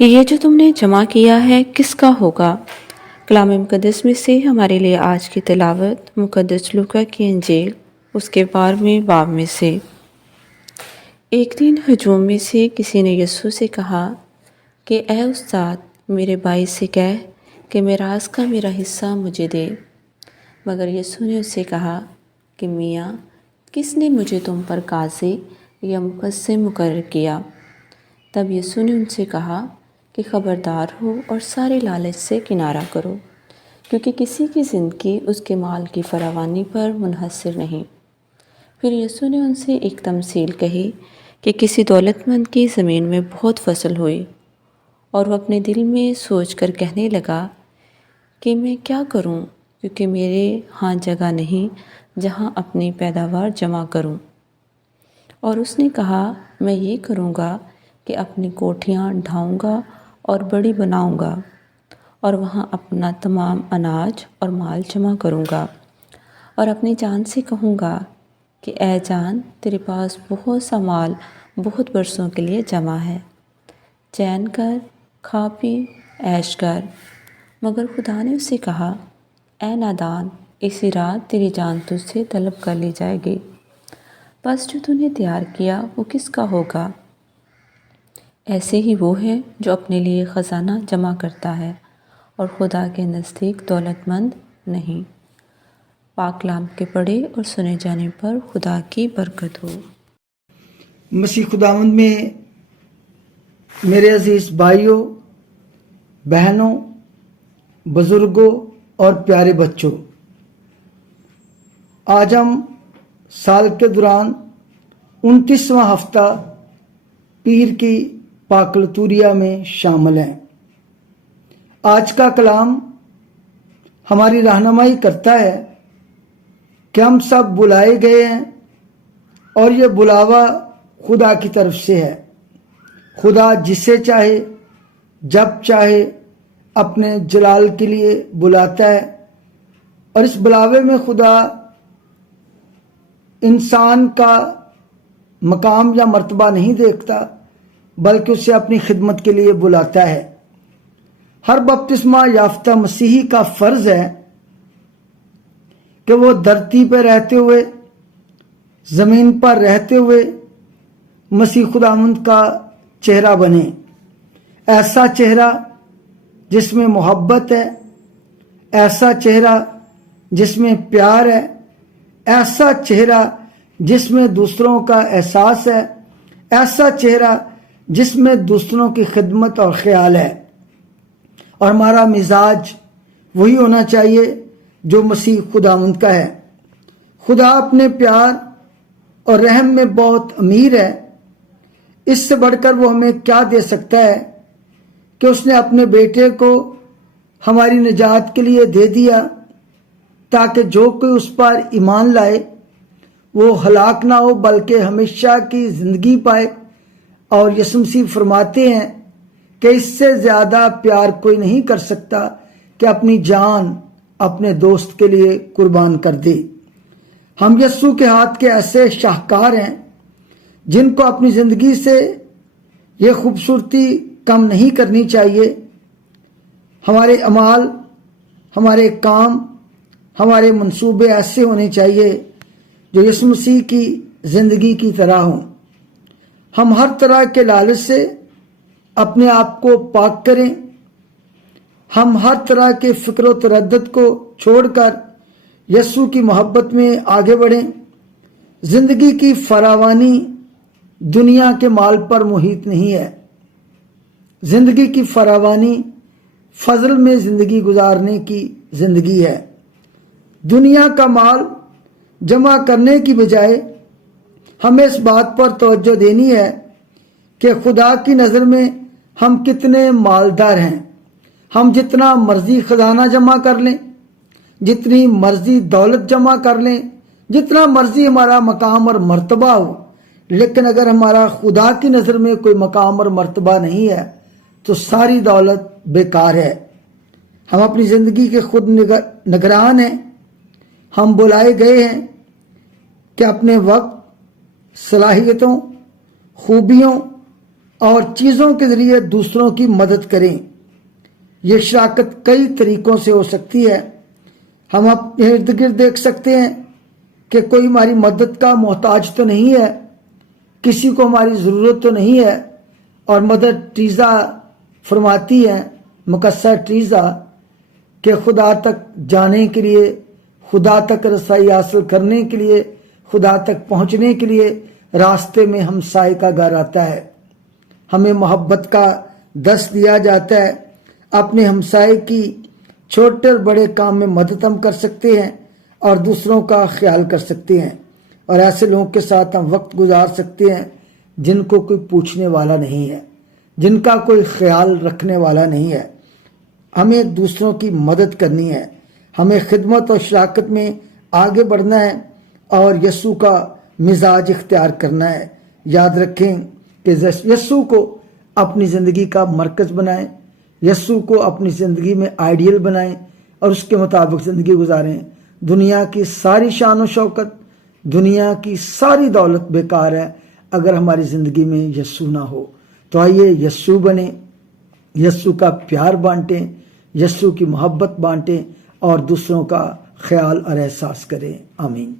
یہ جو تم نے جمع کیا ہے کس کا ہوگا؟ کلام مقدس میں سے ہمارے لیے آج کی تلاوت مقدس لوکا کی انجیل اس کے 12ویں باب میں سے۔ ایک دن ہجوم میں سے کسی نے یسوع سے کہا کہ اے استاد، میرے بھائی سے کہہ کہ میراث کا میرا حصہ مجھے دے۔ مگر یسوع نے اس سے کہا کہ میاں، کس نے مجھے تم پر قاضی یا مقسم مقرر کیا؟ تب یسوع نے ان سے کہا کہ خبردار ہو اور سارے لالچ سے کنارہ کرو، کیونکہ کسی کی زندگی اس کے مال کی فراوانی پر منحصر نہیں۔ پھر یسوع نے ان سے ایک تمثیل کہی کہ کسی دولت مند کی زمین میں بہت فصل ہوئی، اور وہ اپنے دل میں سوچ کر کہنے لگا کہ میں کیا کروں، کیونکہ میرے ہاں جگہ نہیں جہاں اپنی پیداوار جمع کروں۔ اور اس نے کہا، میں یہ کروں گا کہ اپنی کوٹھیاں ڈھاؤں گا اور بڑی بناؤں گا، اور وہاں اپنا تمام اناج اور مال جمع کروں گا، اور اپنی جان سے کہوں گا کہ اے جان، تیرے پاس بہت سا مال بہت برسوں کے لیے جمع ہے، چین کر، کھا پی، عیش کر۔ مگر خدا نے اسے کہا، اے نادان، اسی رات تیری جان تجھ سے طلب کر لی جائے گی۔ بس جو تو نے تیار کیا وہ کس کا ہوگا؟ ایسے ہی وہ ہے جو اپنے لیے خزانہ جمع کرتا ہے اور خدا کے نزدیک دولت مند نہیں۔ پاک کلام کے پڑھے اور سنے جانے پر خدا کی برکت ہو۔ مسیح خداوند میں میرے عزیز بھائیوں، بہنوں، بزرگوں اور پیارے بچوں، آج ہم سال کے دوران 29واں ہفتہ پیر کی پاکلتوریہ میں شامل ہیں۔ آج کا کلام ہماری رہنمائی کرتا ہے کہ ہم سب بلائے گئے ہیں، اور یہ بلاوا خدا کی طرف سے ہے۔ خدا جسے چاہے جب چاہے اپنے جلال کے لیے بلاتا ہے، اور اس بلاوے میں خدا انسان کا مقام یا مرتبہ نہیں دیکھتا، بلکہ اسے اپنی خدمت کے لیے بلاتا ہے۔ ہر بپتسمہ یافتہ مسیحی کا فرض ہے کہ وہ دھرتی پہ رہتے ہوئے، زمین پر رہتے ہوئے مسیح خداوند کا چہرہ بنے، ایسا چہرہ جس میں محبت ہے، ایسا چہرہ جس میں پیار ہے، ایسا چہرہ جس میں دوسروں کا احساس ہے، ایسا چہرہ جس میں دوسروں کی خدمت اور خیال ہے۔ اور ہمارا مزاج وہی ہونا چاہیے جو مسیح خداوند کا ہے۔ خدا اپنے پیار اور رحم میں بہت امیر ہے۔ اس سے بڑھ کر وہ ہمیں کیا دے سکتا ہے کہ اس نے اپنے بیٹے کو ہماری نجات کے لیے دے دیا، تاکہ جو کوئی اس پر ایمان لائے وہ ہلاک نہ ہو بلکہ ہمیشہ کی زندگی پائے۔ اور یسوع مسیح فرماتے ہیں کہ اس سے زیادہ پیار کوئی نہیں کر سکتا کہ اپنی جان اپنے دوست کے لیے قربان کر دے۔ ہم یسوع کے ہاتھ کے ایسے شاہکار ہیں جن کو اپنی زندگی سے یہ خوبصورتی کم نہیں کرنی چاہیے۔ ہمارے اعمال، ہمارے کام، ہمارے منصوبے ایسے ہونے چاہیے جو یسوع مسیح کی زندگی کی طرح ہوں۔ ہم ہر طرح کے لالچ سے اپنے آپ کو پاک کریں۔ ہم ہر طرح کے فکر و تردد کو چھوڑ کر یسوع کی محبت میں آگے بڑھیں۔ زندگی کی فراوانی دنیا کے مال پر محیط نہیں ہے۔ زندگی کی فراوانی فضل میں زندگی گزارنے کی زندگی ہے۔ دنیا کا مال جمع کرنے کی بجائے ہمیں اس بات پر توجہ دینی ہے کہ خدا کی نظر میں ہم کتنے مالدار ہیں۔ ہم جتنا مرضی خزانہ جمع کر لیں، جتنی مرضی دولت جمع کر لیں، جتنا مرضی ہمارا مقام اور مرتبہ ہو، لیکن اگر ہمارا خدا کی نظر میں کوئی مقام اور مرتبہ نہیں ہے تو ساری دولت بیکار ہے۔ ہم اپنی زندگی کے خود نگران ہیں۔ ہم بلائے گئے ہیں کہ اپنے وقت، صلاحیتوں، خوبیوں اور چیزوں کے ذریعے دوسروں کی مدد کریں۔ یہ شراکت کئی طریقوں سے ہو سکتی ہے۔ ہم اپنے ارد گرد دیکھ سکتے ہیں کہ کوئی ہماری مدد کا محتاج تو نہیں ہے، کسی کو ہماری ضرورت تو نہیں ہے، اور مدر ٹریزا فرماتی ہیں، مقدسہ ٹریزا، کہ خدا تک جانے کے لیے، خدا تک رسائی حاصل کرنے کے لیے، خدا تک پہنچنے کے لیے راستے میں ہمسائے کا گھر آتا ہے۔ ہمیں محبت کا درس دیا جاتا ہے۔ اپنے ہمسائے کی چھوٹے اور بڑے کام میں مدد ہم کر سکتے ہیں اور دوسروں کا خیال کر سکتے ہیں، اور ایسے لوگوں کے ساتھ ہم وقت گزار سکتے ہیں جن کو کوئی پوچھنے والا نہیں ہے، جن کا کوئی خیال رکھنے والا نہیں ہے۔ ہمیں دوسروں کی مدد کرنی ہے، ہمیں خدمت اور شراکت میں آگے بڑھنا ہے اور یسوع کا مزاج اختیار کرنا ہے۔ یاد رکھیں کہ یسوع کو اپنی زندگی کا مرکز بنائیں، یسوع کو اپنی زندگی میں آئیڈیل بنائیں اور اس کے مطابق زندگی گزاریں۔ دنیا کی ساری شان و شوکت، دنیا کی ساری دولت بیکار ہے اگر ہماری زندگی میں یسوع نہ ہو۔ تو آئیے یسوع بنیں، یسوع کا پیار بانٹیں، یسوع کی محبت بانٹیں اور دوسروں کا خیال اور احساس کریں۔ آمین۔